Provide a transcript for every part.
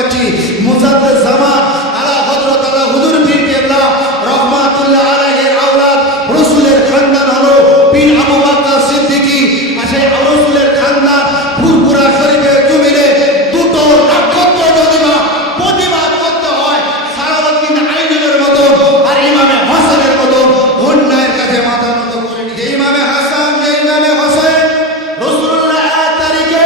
পাচ্ছি মুজাদ্দেদ জামান আলা হযরত আলা হুজুর পীর কেবলা রাহমাতুল্লাহ আলাইহির আওলাদ রাসূলের খানদান হলো পীর আবু বকর সিদ্দিকী। আর সেই রাসূলের খানদান ফুরফুরা শরীফের জমিনে দুটো নক্ষত্র যদি প্রতিবাদ করতে হয় সালাউদ্দিন আইয়ুবের মতো আর ইমামে হাসানের মতো অন্যায়ের কাছে মাথা নত করে নিতে। ইমামে হাসান যে ইমামে হোসেন রাসূলুল্লাহ এক তারিখে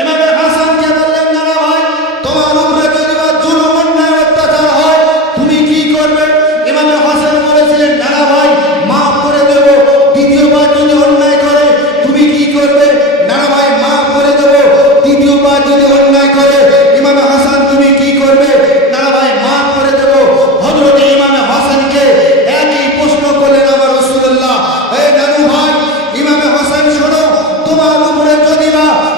ইমামে হাসানকে বললেন, না ভাই তোমার উপরে যদি জুলুম অন্যায় অত্যাচার হয় তুমি কি করবে? ইমামে হাসান বলেছিলেন, না ভাই মাফ করে দেব। দ্বিতীয়বার যদি অন্যায় করে তুমি কি করবে? না ভাই মাফ করে দেব। তৃতীয়বার যদি অন্যায় করে ইমামে হাসান তুমি কি করবে? না ভাই মাফ করে দেব। হযরত ইমামে হাসানকে একই প্রশ্ন করলেন আমার রাসূলুল্লাহ, এই নানু ভাই ইমামে হাসান শোনো, তোমার উপরে যদি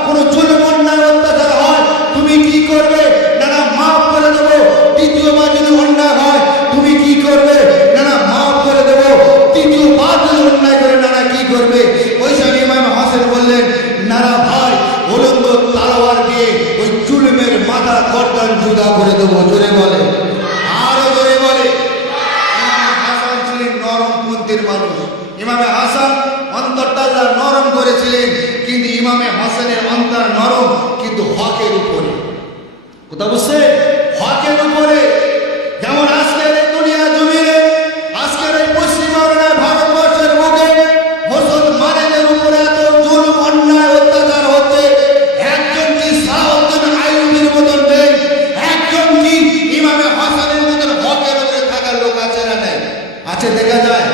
কোনো জুলুম অন্যায় অত্যাচার হয় তুমি কি করবে? না মাফ করে দেব। দ্বিতীয়বার যদি অন্যায় হয় তুমি কি করবে? না মাফ করে দেব। তৃতীয়বার যদি অন্যায় করে না কি করবে? ওই সময় ইমামে হাসান বললেন, না ভাই উলঙ্গ তলোয়ার দিয়ে ওই জুলুমের মাথা গর্দান জুদা করে দেবো। জোরে বলে, আরো জোরে বলে। ইমামে হাসান ছিলেন নরমপন্থীর মানুষ। ইমামে হাসান অন্তরটা নরম করেছিলেন, কিন্তু ইমামে হাসানের অন্তর নরম কিন্তু হকের উপরে। কথা বুঝছে? হকের উপরে। যেমন আজকের এই দুনিয়া জমিনে আজকের এই পশ্চিম বাংলার ভারতবর্ষের বুকে মুসলমানদের উপরে এত জুলুম অন্যায় অত্যাচার হচ্ছে, একজন কি সালাউদ্দিন আইয়ুবের মতন নেই? একজন কি ইমামে হাসানের মতন হকের উপরে থাকার লোক আছে না নেই? আছে, দেখা যায়।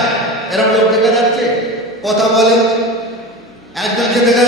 এরকম লোক দেখা যাচ্ছে, কথা বলে, একজনকে দেখা